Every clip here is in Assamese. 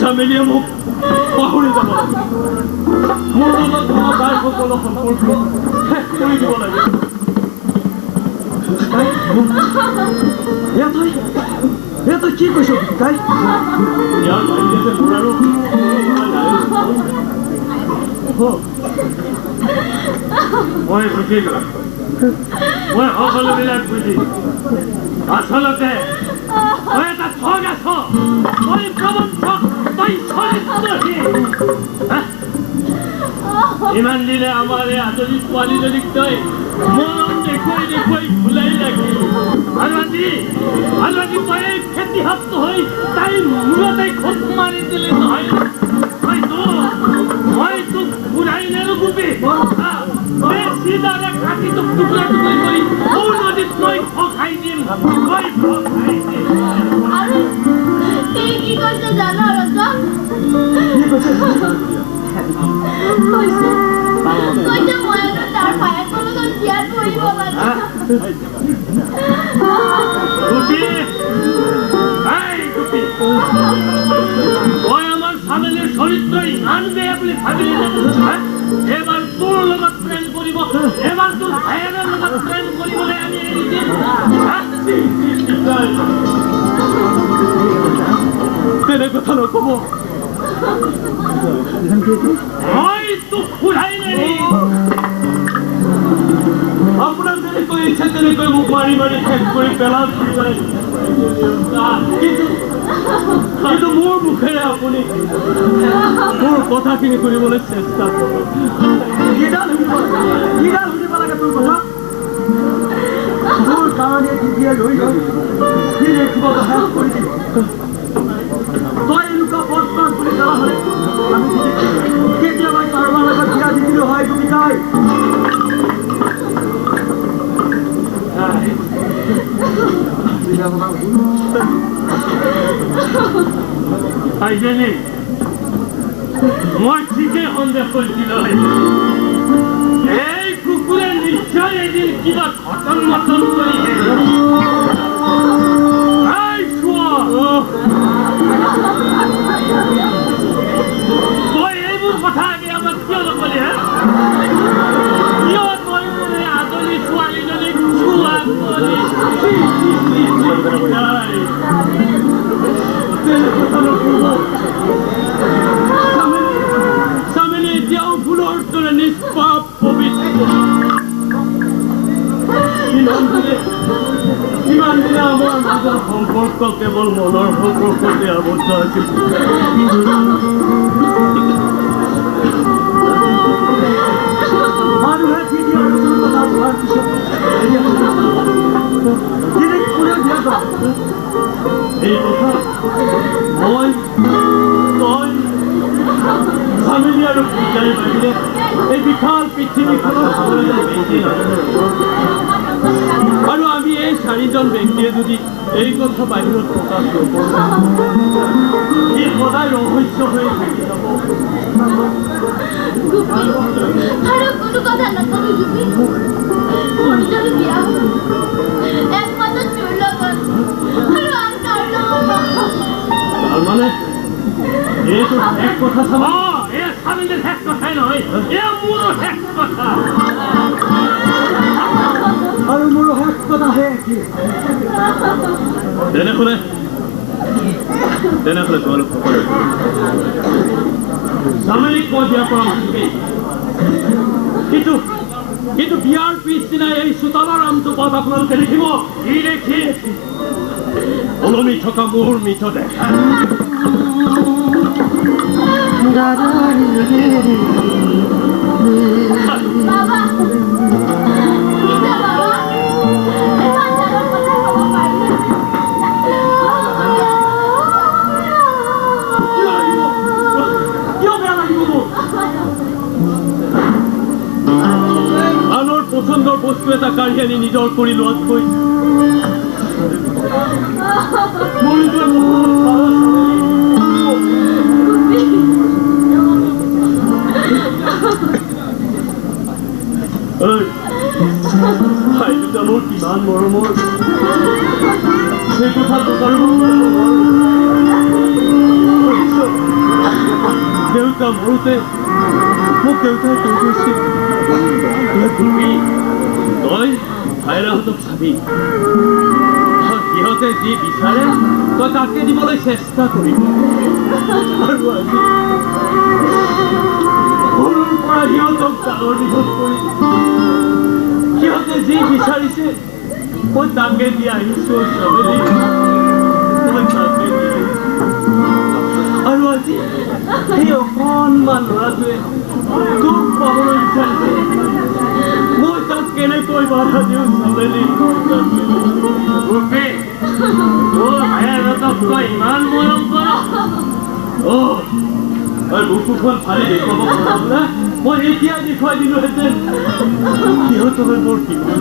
자매니야 뭐 바울이다 뭐 모두가 다 말고 걸어서 볼고 해보이기 원하지やっとキープしようかいや이제서 뭐라로 뭐해 그게 뭐해 허설로 빌려 그지 아설로때 뭐해 다 터가서 너희 검은 척 너희 서리들이 이만 니네 아마레 아들이 꼬아리들이 떠이 뭐는 내 꼬이 불라이라기 알라지 뭐해 캔디 합도 허이 따이 물어다이 콧구만이 들리는 허이 허이 또 부라이네로 구비 내 시다라 가기 또 두그라두그리 거리 어디 너희 퍼가이님 너희 퍼가이님 아니 이 것을 잘 알았어? 그저 뭐야는 날 봐야 거는 건 뒤안 보이고가지고 구비 아이 구비 뭐야만 사면에 소리들이 안 돼야 불리 사면에 내말 뚫어가 트렌 거리고 내말 또 다양한 트렌 거리고 내 아니 이제 내내 거 타놓고 뭐 어이 또 후라이네니 아무런 데릴 거에 채때릴 거에 뭐 많이 택거에 빼라스리가 কিন্তু মোর মুখে আপনি মোর কথাখিনি কৰিবলৈ চেষ্টা কৰক কিডাল শুনিব লাগে তোৰ কথা তোৰ কাৰণে তেতিয়া লৈ গ'ল কি দেখিব কথা কৰি দিব তই এনেকুৱা প্ৰস্তাৱ কৰি কৰা হ'লে আমি কেতিয়াবা কাৰোবাৰ লগত বিয়া দিছিলোঁ হয় তুমি তাই আইজনী মই ঠিকেই সন্দেহ কৰিছিলো এই কুকুৰে নিশ্চয় এদিন কিবা ঘটন মটন কৰি তই এইবোৰ কথা আগে আমাক কিয় নকলি হে কিয় তই বোলে আদলি ছোৱালীজনীক চোৱা কৰি সামনে এতিয়াও ফুলৰ দৰে নিষ্পাপ পবিত্ৰ ইমান দিনে আমাৰ মাজৰ সম্পৰ্ক কেৱল মনৰ সম্পৰ্কতে আবদ্ধ আছিল মানুহে ঠিকেই আলোচনা কথা হোৱাৰ পিছত এই কথা মই তই স্বামী আৰু পূজাই বাহিৰে এই বিশাল পৃথিৱীখনৰ আৰু আমি এই চাৰিজন ব্যক্তিয়ে যদি এই কথা বাহিৰত প্ৰকাশ নকৰোঁ ই সদায় ৰহস্য হৈ থাকি যাব আৰু কোনো কথা নকবি গুপি মনিটাৰি বিয়া একমাত্ৰ তোৰ লগত আৰু আন কাৰ লগত তাৰমানে এইটো শেষ কথা চাব এই স্বামীৰ শেষ কথাই নহয় এই মোৰো শেষ কথা আৰু মোৰ শেষ কথাহে কি তেনেহ'লে তোমালোক সকলোৱে স্বামীক কৈ দিয়াৰ পৰা কিন্তু বিয়াৰ পিছদিনাই এই চোতালৰ আমটো পথ আপোনালোকে দেখিব ই দেখি ওলমি থকা মোৰ মিঠ দেখা বাবা আনৰ পচন্দৰ বস্তু এটা কাঢ়ি আনি নিজৰ কৰি লোৱাতকৈ মৰিলে বহুত ভাই দুটা মোৰ কিমান মৰমৰ সেই কথাটো বাৰু দেউতা মৰোতে মোক দেউতাই কৈ গৈছিল তই ভাইৰাহঁতক চাবি সিহঁতে যি বিচাৰে তই তাকে দিবলৈ চেষ্টা কৰিবি আৰু আজি সৰুৰ পৰা সিহঁতক ডাঙৰ দীঘল কৰি সিহঁতে যি বিচাৰিছে মই তাকে দি আহিছো মই তাকে দি আহিছো আৰু আজি সেই অকণমান ল'ৰাটোৱে তোক পাবলৈ বিচাৰিছে মই তাক কেনেকৈ বাধা দিওঁ চাবেলি ইমান মৰম কৰ বুকুখন ফালি দেখুৱাব পৰা বোলে মই এতিয়া দেখুৱাই দিলোহেঁতেন সিহঁতৰ মোৰ কিমান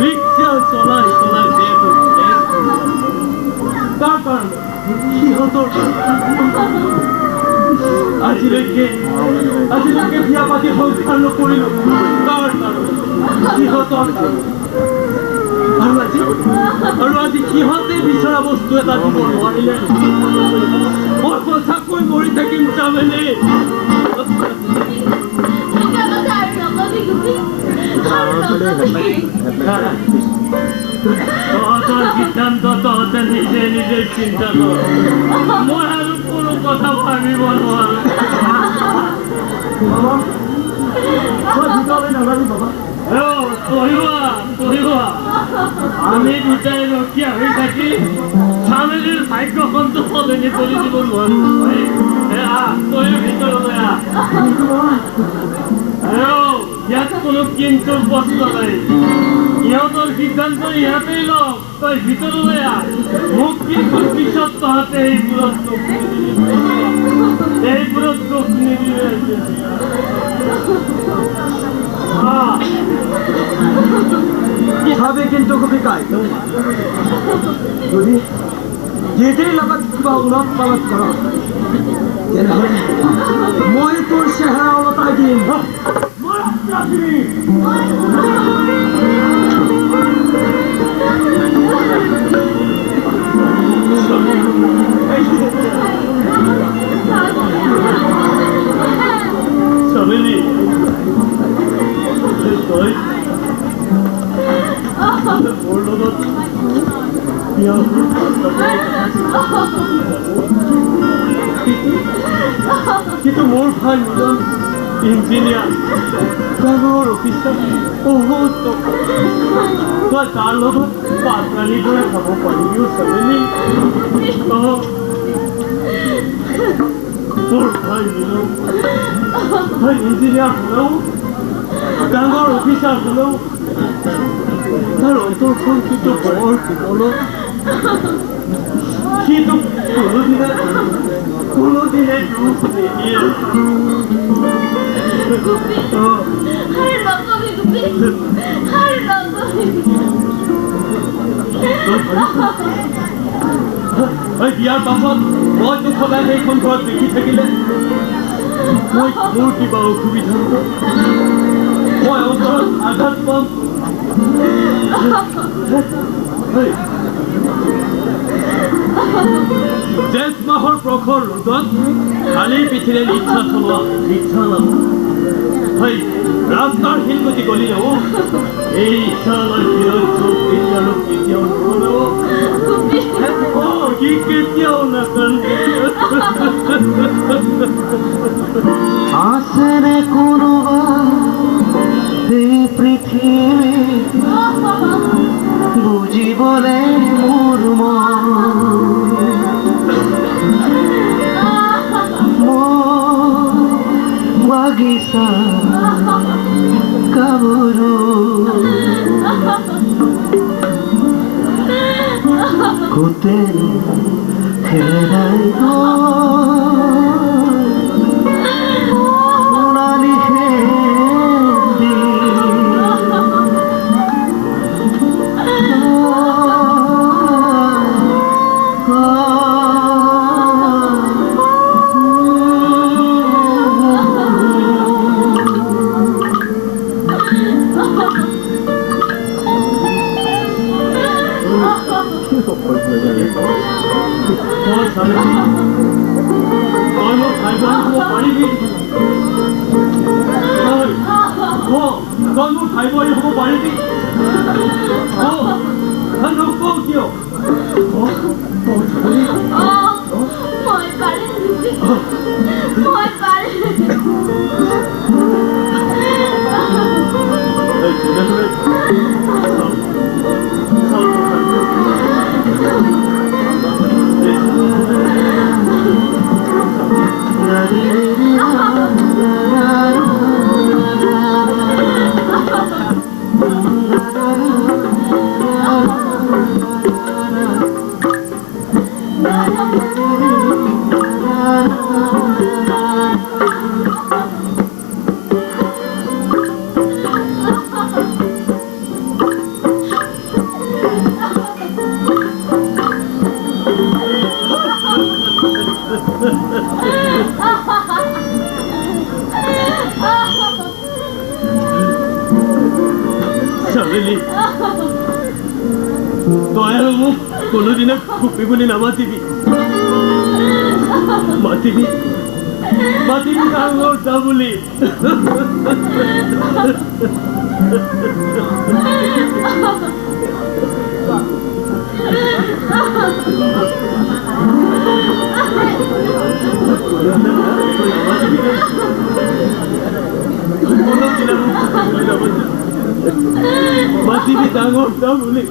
ৰিক্সা চলাই চলাই যিহেতু তাৰ কাৰণে সিহঁতৰ আজিলৈকে বিয়া পাতি সংসাৰ নকৰিলোঁ তাৰ কাৰণে সিহঁতৰ আৰু আজি সিহঁতে বিচৰা বস্তু এটা দিব নোৱাৰিলে মই সঁচাকৈ মৰি থাকিম চামেলি তহঁতৰ সিদ্ধান্ত তহঁতে নিজে নিজে চিন্তা কৰ মই আৰু কোনো কথা ভাবিব নোৱাৰো আমি দুটাই ৰখীয়া হৈ থাকি স্বামীৰ ভাগ্যখনটো সলনি কৰি দিব নোৱাৰো তইও ভিতৰলৈ ইয়াত কোনো কিন্তু বস্তু নাই ইহঁতৰ সিদ্ধান্ত ইহঁতেই লওক তই ভিতৰলৈ মোক কিন্তু পিছত তহঁতে এইবোৰত দুখ নিদিলে ভাবে কিন্তু কবিকাই যদি যেতেই লগত কিবা উলট পালট কৰ তেনেহ'লে মই তোৰ চেহেৰা ওলটাই দিম চামেলি তই মোৰ লগত কিন্তু মোৰ ভাই নিজন ইঞ্জিনিয়াৰ ডাঙৰ অফিচাৰ বহুত টকা তই তাৰ লগত পাতৰাণীৰ দৰে খাব পাৰিবিও চামেলি মোৰ ভাই নিজন তই ইঞ্জিনিয়াৰ হ'লেও ডাঙৰ অফিচাৰ হ'লেও তাৰ অন্তৰখন কিন্তু বৰ কোমলত সিটো কোনোদিনে দুখ নিদিয়ে বিয়াৰ পাছত মই তোক সদায় সেইখন ঘৰত দেখি থাকিলে মই মোৰ কিবা অসুবিধা মই অন্তৰত আঘাত পাম জেঠ মাহৰ প্ৰখৰ ৰ'দত খালী পিঠিৰে ৰিক্সা চলোৱা ৰিক্সা নাম ৰাস্তাৰ শিলগুটি গলি যাব এই ৰিক্সালৈ কেতিয়াও নবনাব কি কেতিয়াও নাকান্দে আছেনে কোনোবা এই পৃথিৱী বুজিবলে মোৰ বাগিচা কাবৰু কোতে হেৰাই তই মোৰ ভাই বোৱাৰী হ'ব পাৰিবি কওঁ কিয় মই চামেলি তই আৰু মোক কোনোদিনে খুপি বুলি নামাতিবি মাতিবি ডাঙৰ দা বুলি মাতিবি ডাঙৰ দা বুলি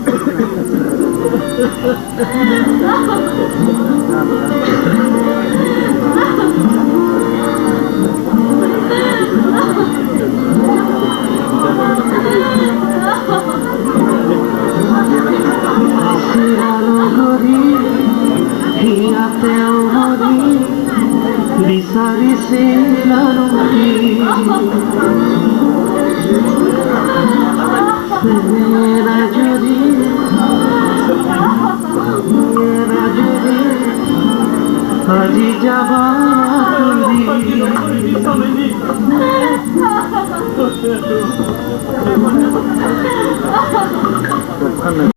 আজি যাবা